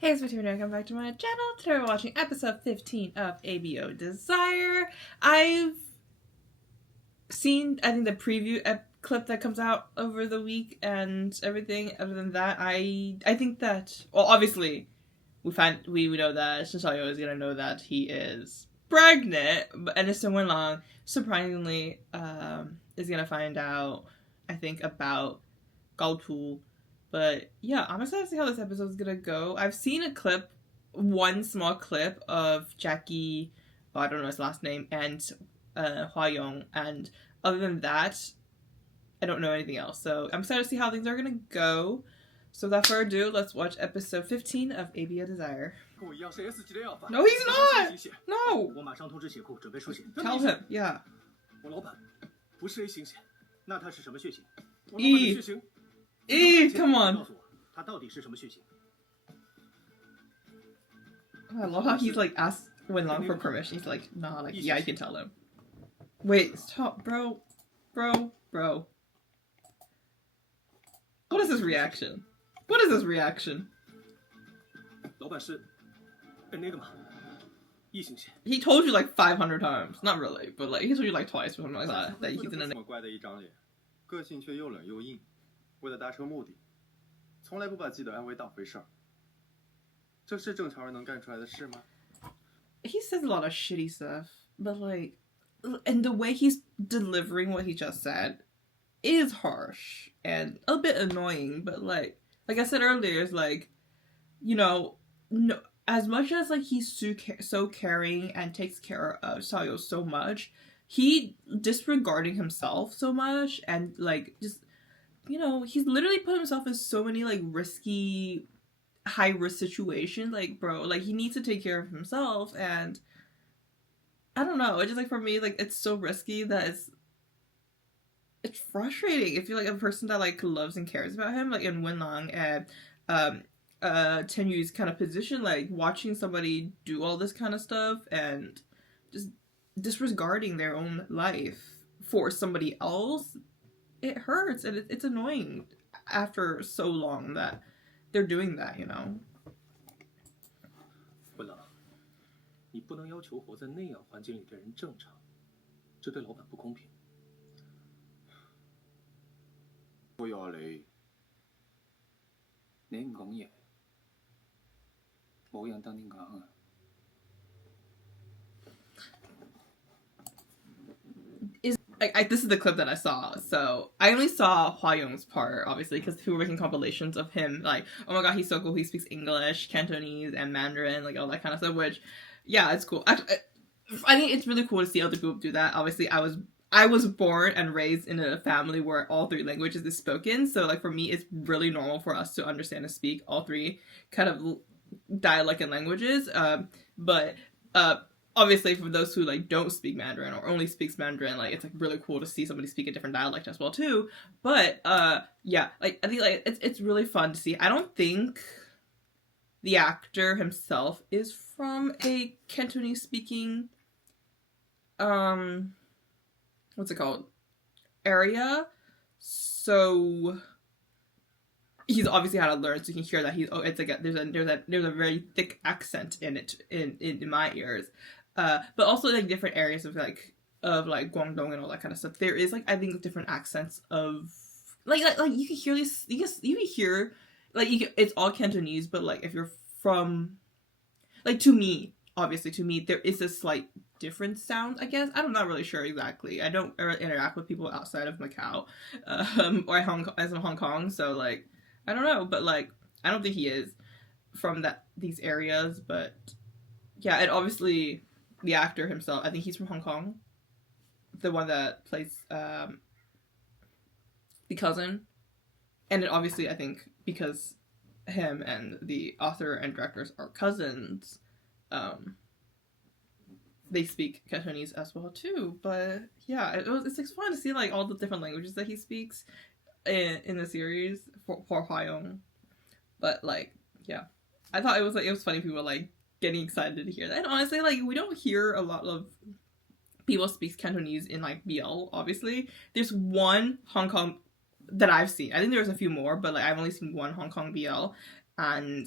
Hey, it's Victoria. Welcome back to my channel. Today we're watching episode 15 of ABO Desire. I've seen, I think, the preview clip that comes out over the week and everything. Other than that, I think that, well, obviously, we know that Shouyou is gonna know that he is pregnant, and Mr. WenLang, surprisingly, is gonna find out, I think, about Gaotu. But yeah, I'm excited to see how this episode is gonna go. I've seen a clip, one small clip of Jackie, I don't know his last name, and Hua Yong, and other than that, I don't know anything else. So I'm excited to see how things are gonna go. So without further ado, let's watch episode 15 of ABO Desire. No, he's not! No! Tell him, yeah. Come on. I love how he's like asked WenLang for permission. He's like, nah, like, yeah, you can tell him. Wait, stop, bro. Bro. What is his reaction? What is his reaction? He told you like 500 times. Not really, but like he told you like twice or something like that. That he's in a... 为了达成目的，从来不把自己的安危当回事儿。这是正常人能干出来的事吗？ He says a lot of shitty stuff, but like, and the way he's delivering what he just said is harsh and a bit annoying. But like I said earlier, it's like, you know, no, as much as like he's so caring and takes care of Shouyou so much, he disregarding himself so much and like just. You know, he's literally put himself in so many, like, risky, high-risk situations. Like, bro, like, he needs to take care of himself, and I don't know. It's just, like, for me, like, it's so risky that it's frustrating if you're, like, a person that, like, loves and cares about him, like, in WenLang and, Tenyu's kind of position, like, watching somebody do all this kind of stuff and just disregarding their own life for somebody else. It hurts and it's annoying after so long that they're doing that, you know. 文朗，你不能要求活在那样环境里的人正常，这对老板不公平。我要你，你唔講嘢，冇人等你講啊。 This is the clip that I saw, so I only saw Hua Yong's part, obviously, because people were making compilations of him, like, oh my god, he's so cool, he speaks English, Cantonese, and Mandarin, like, all that kind of stuff, which, yeah, it's cool. I think it's really cool to see other people do that. Obviously, I was born and raised in a family where all three languages is spoken, so, like, for me, it's really normal for us to understand and speak all three kind of dialect and languages, obviously, for those who, like, don't speak Mandarin or only speaks Mandarin, like, it's, like, really cool to see somebody speak a different dialect as well, too. But, yeah, like, I think, like, it's really fun to see. I don't think the actor himself is from a Cantonese-speaking, what's it called? Area. So he's obviously had to learn, so you can hear that it's like there's a very thick accent in it in my ears. But also like different areas of Guangdong and all that kind of stuff. There is like I think different accents of like you can hear this. You can hear like it's all Cantonese, but like if you're from like to me there is a slight different sound. I guess I'm not really sure exactly. I don't interact with people outside of Macau or Hong Kong, so like I don't know. But like I don't think he is from these areas. But yeah, and obviously. The actor himself, I think he's from Hong Kong. The one that plays the cousin. And obviously, I think because him and the author and directors are cousins, they speak Cantonese as well too. But yeah, it's fun to see like all the different languages that he speaks in the series for Hua Yong. But like, yeah, I thought it was funny people were like getting excited to hear that. And honestly, like, we don't hear a lot of people speak Cantonese in, like, BL, obviously. There's one Hong Kong that I've seen. I think there's a few more, but, like, I've only seen one Hong Kong BL. And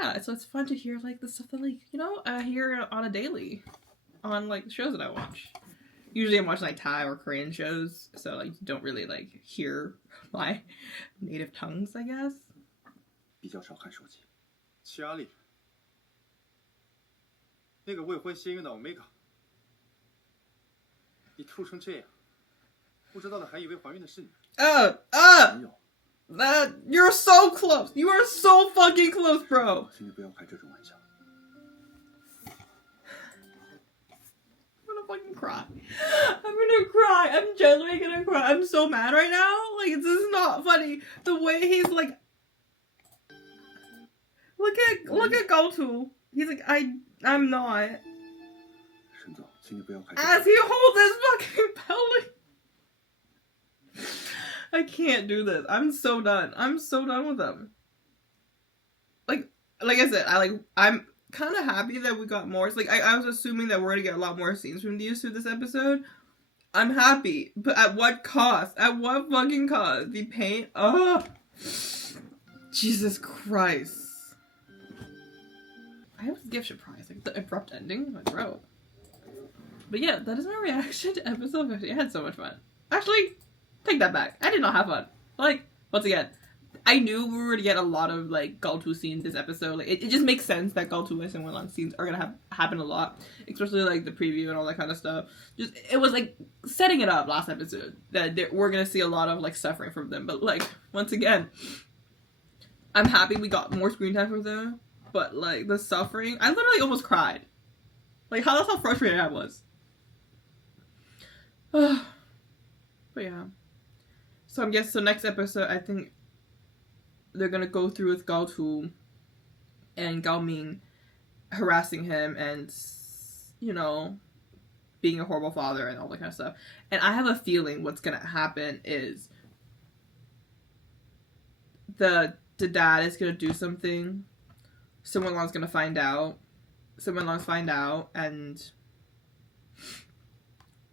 yeah, so it's fun to hear like the stuff that like, you know, I hear on a daily on like the shows that I watch. Usually I'm watching like Thai or Korean shows, so like you don't really like hear my native tongues, I guess. 比较少看手机，家里那个未婚先孕的 Omega， 你吐成这样，不知道的还以为怀孕的是你。没有。You're so close. You are so fucking close, bro. 请你不要开这种玩笑。I'm gonna fucking cry. I'm gonna cry. I'm genuinely gonna cry. I'm so mad right now. Like, this is not funny. The way he's like, look at Gaotu. He's like, I'm not. 沈总，请你不要开。As he holds his fucking belly. I can't do this. I'm so done. I'm so done with them. Like I said, I'm kind of happy that we got more. It's like I was assuming that we're gonna get a lot more scenes from these through this episode. I'm happy, but at what cost? At what fucking cost? The pain. Oh, Jesus Christ! I have a gift surprise, like the abrupt ending, my throat. But yeah, that is my reaction to episode 50. I had so much fun. Actually, take that back. I did not have fun. Like, once again, I knew we were gonna get a lot of like Gaotu scenes this episode. Like, it just makes sense that Gaotu and WenLang scenes are gonna happen a lot, especially like the preview and all that kind of stuff. Just it was like setting it up last episode that we're gonna see a lot of like suffering from them. But like once again, I'm happy we got more screen time from them. But like the suffering, I literally almost cried. Like that's how frustrated I was. But yeah. So I guess next episode, I think they're gonna go through with Gaotu and Gao Ming harassing him and, you know, being a horrible father and all that kind of stuff. And I have a feeling what's gonna happen is the dad is gonna do something. WenLang's gonna find out. WenLang's find out, and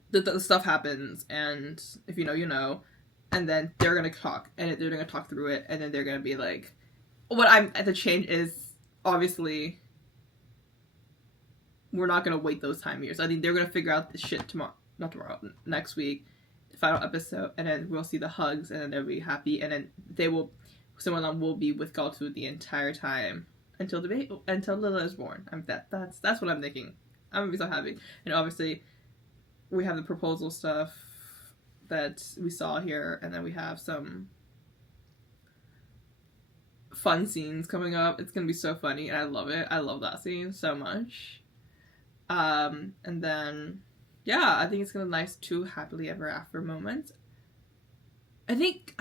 the stuff happens. And if you know, you know. And then they're gonna talk, and they're gonna talk through it, and then they're gonna be like, the change is, obviously, we're not gonna wait those time years. I think they're gonna figure out this shit next week, the final episode, and then we'll see the hugs, and then they'll be happy, and then WenLang will be with Gaotu the entire time, until Lila is born. That's what I'm thinking. I'm gonna be so happy. And obviously, we have the proposal stuff that we saw here, and then we have some fun scenes coming up. It's gonna be so funny, and I love it. I love that scene so much. And then, yeah, I think it's gonna be nice to happily ever after moments. I think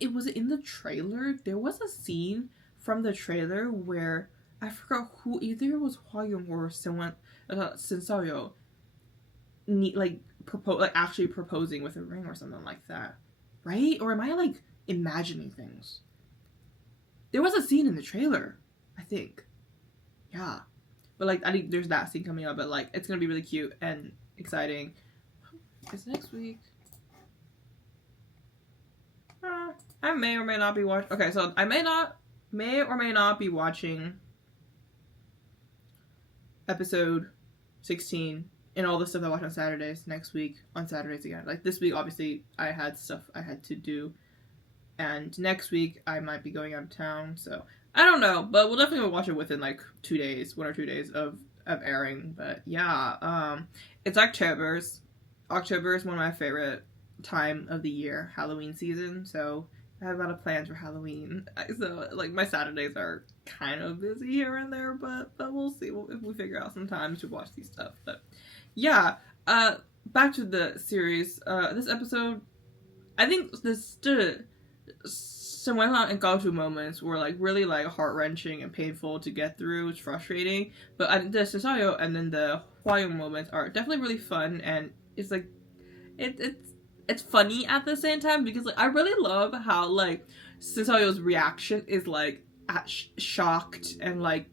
it was in the trailer. There was a scene from the trailer where I forgot who, either it was Hua Yong or someone, Shouyou, actually proposing with a ring or something like that, right? Or am I like imagining things? There was a scene in the trailer, I think. Yeah, but like I think there's that scene coming up, but like it's gonna be really cute and exciting. It's next week. I may or may not be watching. Okay, so I may or may not be watching episode 16 and all the stuff I watch on Saturdays next week on Saturdays again. Like this week, obviously, I had stuff I had to do, and next week I might be going out of town, so I don't know, but we'll definitely watch it within like 1 or 2 days of airing. But yeah, it's October. October is one of my favorite time of the year, Halloween season, so I have a lot of plans for Halloween. So like my Saturdays are kind of busy here and there, but we'll see if we figure out some time to watch these stuff. But yeah, back to the series. This episode, I think some WenLang and Gaotu moments were like really like heart-wrenching and painful to get through. It's frustrating, but I think the Shouyou and then the Hua Yong moments are definitely really fun, and it's like it's funny at the same time, because like I really love how like Shouyou's reaction is like shocked and like,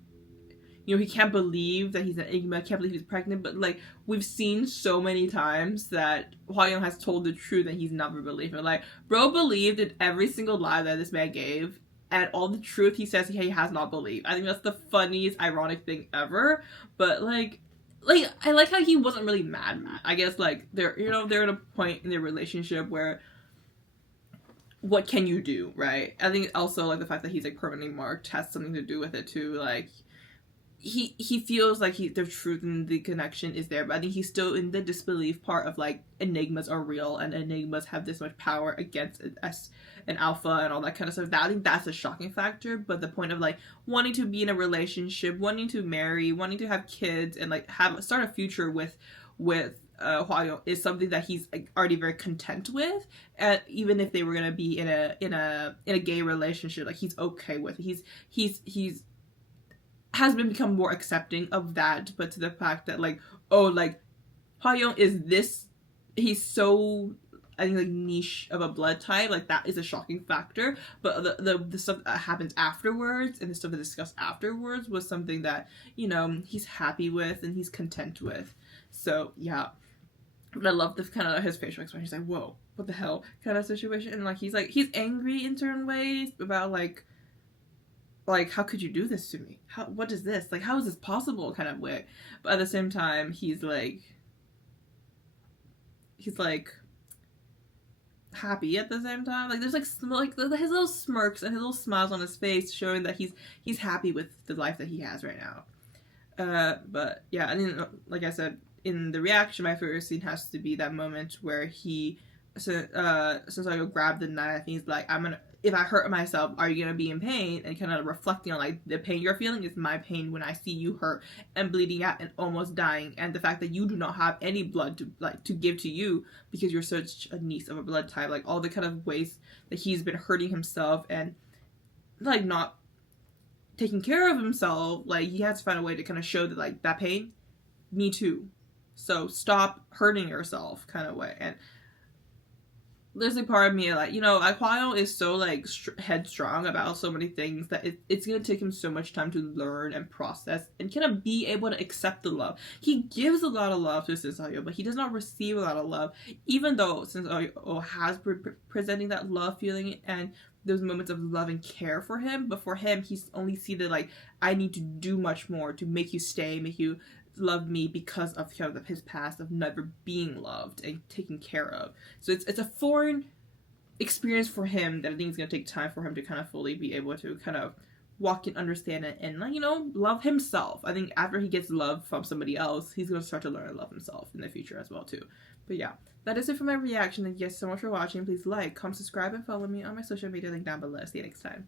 you know, he can't believe that he's an enigma, can't believe he's pregnant, but like we've seen so many times that Hua Yong has told the truth and he's never believed it. Like, bro believed in every single lie that this man gave and all the truth he says he has not believed. I think that's the funniest, ironic thing ever. But like I like how he wasn't really mad. I guess like they're at a point in their relationship where what can you do, right? I think also like the fact that he's like permanently marked has something to do with it too. Like he feels like the truth and the connection is there, but I think he's still in the disbelief part of like enigmas are real and enigmas have this much power against an alpha and all that kind of stuff. I think that's a shocking factor. But the point of like wanting to be in a relationship, wanting to marry, wanting to have kids, and like start a future with Hua Yong is something that he's like, already very content with, and even if they were gonna be in a gay relationship, like he's okay with it. He's has become more accepting of that, but to the fact that like, oh, like Hua Yong is this, he's so, I think like niche of a blood type, like that is a shocking factor. But the stuff that happens afterwards and the stuff that discussed afterwards was something that, you know, he's happy with and he's content with. So yeah. But I love the kind of his facial expression. He's like, whoa, what the hell kind of situation. And like he's angry in certain ways about like how could you do this to me? What is this? Like, how is this possible kind of way? But at the same time, he's like happy at the same time. Like, there's like his little smirks and his little smiles on his face showing that he's happy with the life that he has right now. But yeah, I mean, like I said, in the reaction, my favorite scene has to be that moment where since I grabbed the knife and he's like, if I hurt myself, are you gonna be in pain? And kind of reflecting on like the pain you're feeling is my pain when I see you hurt and bleeding out and almost dying, and the fact that you do not have any blood to give to you because you're such a niece of a blood type, like all the kind of ways that he's been hurting himself and like not taking care of himself, like he has to find a way to kind of show that like that pain, me too. So stop hurting yourself kind of way. And there's a part of me like, you know, like Hua Yong is so like headstrong about so many things that it's gonna take him so much time to learn and process and kind of be able to accept the love. He gives a lot of love to Shouyou, but he does not receive a lot of love, even though Shouyou has presenting that love feeling and those moments of love and care for him. But for him, he's only see that like, I need to do much more to make you stay, make you love me because of his past of never being loved and taken care of. So it's a foreign experience for him that I think it's going to take time for him to kind of fully be able to kind of walk and understand it and like, you know, love himself. I think after he gets love from somebody else, he's going to start to learn to love himself in the future as well too. But yeah, that is it for my reaction. Thank you guys so much for watching. Please like, comment, subscribe, and follow me on my social media link down below. See you next time.